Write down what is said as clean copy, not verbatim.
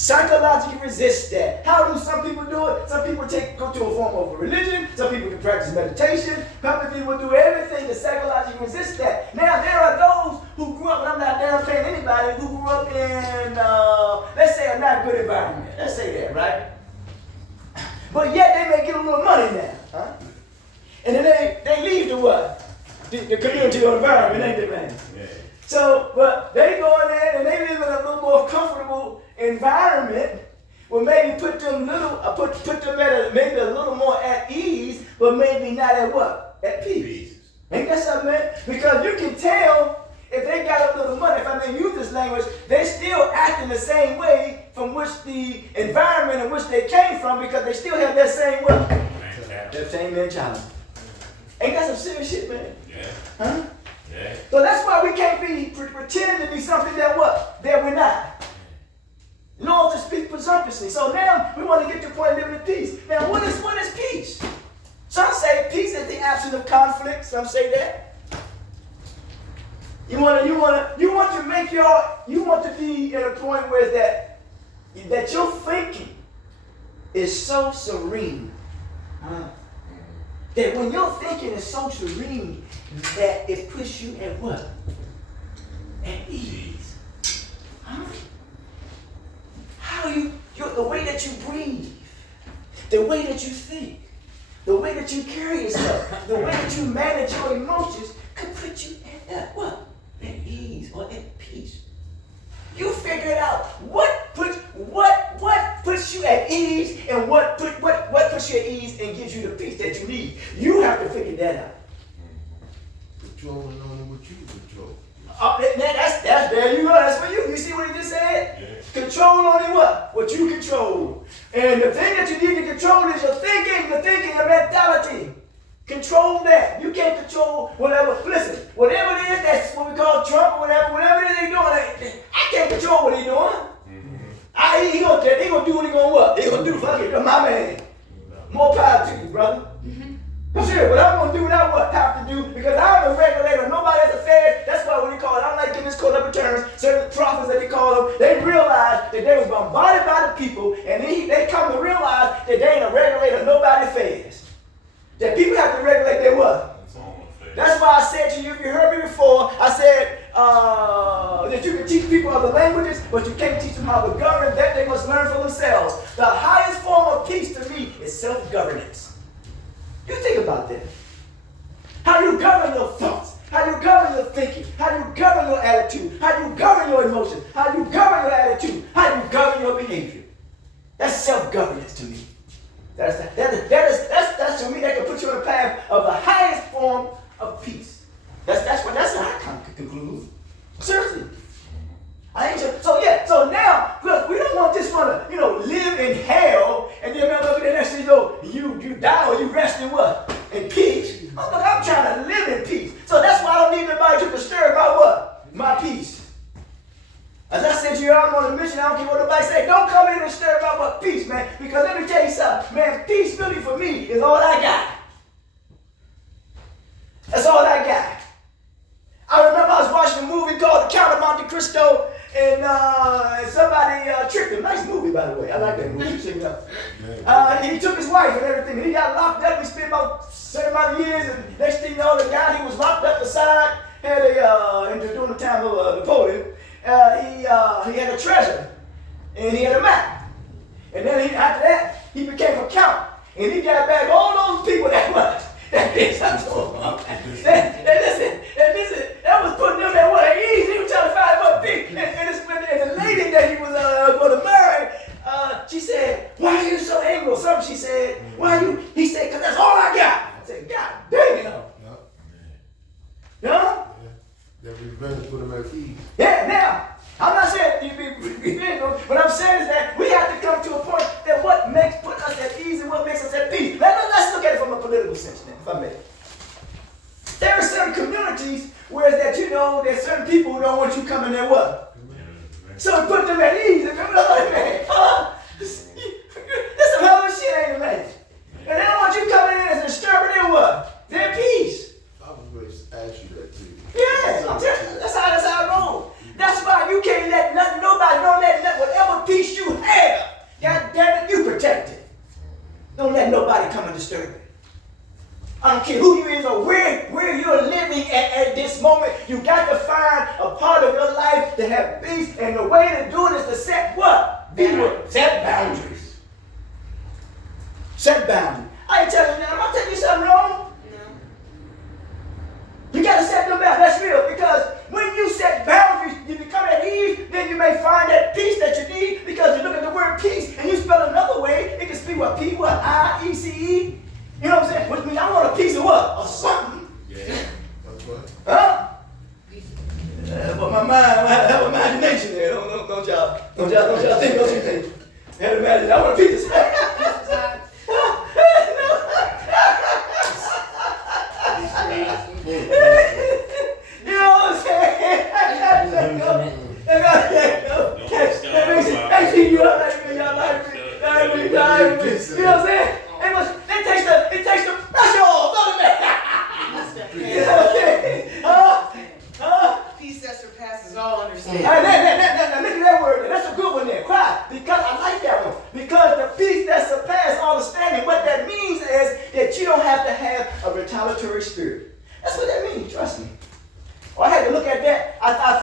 psychologically resist that. How do some people do it? Some people go to a form of a religion. Some people can practice meditation. Some people do everything to psychologically resist that. Now, there are those who grew up, and I'm not downplaying anybody, who grew up in, let's say, a not good environment. Let's say that, right? But yet they may get a little money now. Huh? And then they leave to what? The community or environment, ain't they, man? Yeah. So, but they go in there and they live in a little more comfortable environment, will maybe put them put them at maybe a little more at ease, but maybe not at what? At peace. Ain't that something, man? Because you can tell if they got a little money, if I may use this language, they still acting the same way from which the environment in which they came from, because they still have that same what? That same mentality. Ain't that some serious shit, man? Yeah. Huh? Yeah. So that's why we can't pretend to be something that what? That we're not. Nor to speak presumptuously. So now we want to get to the point of living in peace. Now what is peace? Some say peace is the absence of conflict. Some say that. You want to be at a point where that your thinking is so serene. That when your thinking is so serene, that it puts you at what? At ease. Huh? The way that you breathe, the way that you think, the way that you carry yourself, the way that you manage your emotions could put you at what? At ease or at peace. You figure it out. What puts you at ease and what puts you at ease and gives you the peace that you need. You have to figure that out. Controlling only what you control. That's there you go. That's for you. You see what he just said? Yeah. Control only what? What you control. And the thing that you need to control is your thinking, your mentality. Control that. You can't control whatever. Listen, whatever it is, that's what we call Trump or whatever it is they're doing. I can't control what he's doing. Mm-hmm. He gonna do what he gonna what? He gonna do fuck it. My man. More power to you, brother. Sure, but I'm going to do what I have to do because I'm a regulator. Nobody has a fair. That's why when they call it, I don't like getting this caught up in terms. Certain prophets that they call them, they realized that they was bombarded by the people, and they come to realize that they ain't a regulator. Nobody fares. That people have to regulate their what? That's why I said to you, if you heard me before, I said that you can teach people other languages, but you can't teach them how to govern. That they must learn for themselves. The highest form of peace to me is self-governance. You think about that. How you govern your thoughts, how you govern your thinking, how you govern your attitude, how you govern your emotions, how you govern your attitude, how you govern your behavior. That's self-governance to me. That's to me that can put you on the path of the highest form of peace. That's how I come to conclude. Seriously. So now, look, we don't want this one to, live in hell, and then next thing you die or you rest in what? In peace. Oh, look, I'm trying to live in peace. So that's why I don't need anybody to disturb my what? My peace. As I said to you, I'm on a mission. I don't care what nobody say. Don't come in and disturb my what? Peace, man. Because let me tell you something, man. Peace really for me is all I got. That's all I got. I remember I was watching a movie called The Count of Monte Cristo, and somebody tricked him. Nice movie, by the way. I like that movie. Check it out. He took his wife and everything, and he got locked up. He spent about a certain amount of years, and next thing you know, the guy he was locked up beside had during the time of Napoleon, he had a treasure, and he had a map. And then after that, he became a count, and he got back all those people that was. Listen, that was putting them at what at ease. He was trying to find what big. And the lady that he was going to marry, she said, "Why are you so angry?" Or something. She said, "Why are you?" He said, "Because that's all I got." I said, "God damn." Yeah. That revenge put him at ease. Yeah. Now, I'm not saying you be revenge. What I'm saying is that we have to come to a point that what put us at ease and what makes us at peace. Let's look at it from a political sense, then, if I may. There are certain communities where there's certain people who don't want you coming there what? So put them at ease and come on, man. That's some hell of shit, ain't it, man? And they don't want you coming in and disturbing their what? Their peace. I was going to ask you that too. Yeah, I'm telling you, that's how I roll. That's why you can't let nobody, don't let whatever peace you have. have peace, and the way to do it is to set what? Set boundaries. Set boundaries. I ain't telling you that. Am I telling you something wrong? You got to set them boundaries. That's real. Because when you set boundaries, you become at ease, then you may find that peace that you need because you look at the word peace and you spell it another way. It can speak what? P-I-E-C-E. You know what I'm saying? Which means I want a piece of what? Of something. Yeah. That's what. Huh? But my mind, I have imagination there. Don't y'all think, don't you think? I have imagination. I want a piece of You know what I'm saying? They see you up like me, y'all like me. You know what I'm saying? It takes the pressure off, doesn't it? You know what I'm saying? Peace that surpasses all understanding. Now, look at that word. That's a good one there. Why? Because I like that one. Because the peace that surpasses all understanding, what that means is that you don't have to have a retaliatory spirit. That's what that means. Trust me. Well, I had to look at that. I